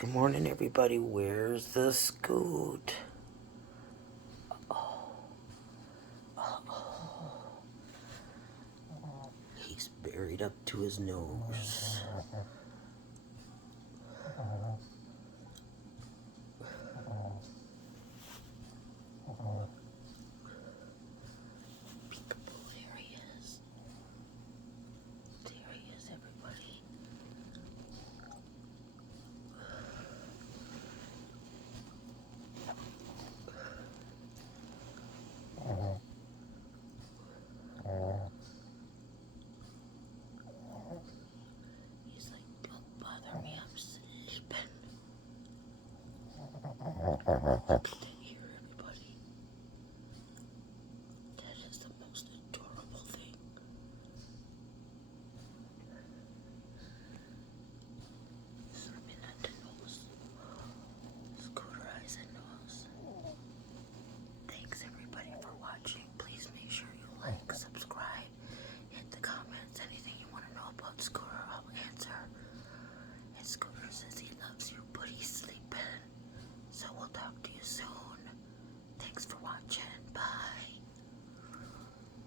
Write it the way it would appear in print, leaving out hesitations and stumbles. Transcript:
Good morning, everybody. Where's the Scoot? He's buried up to his nose. Peekaboo, there he is. There he is, everybody. He's like, don't bother me, I'm sleeping.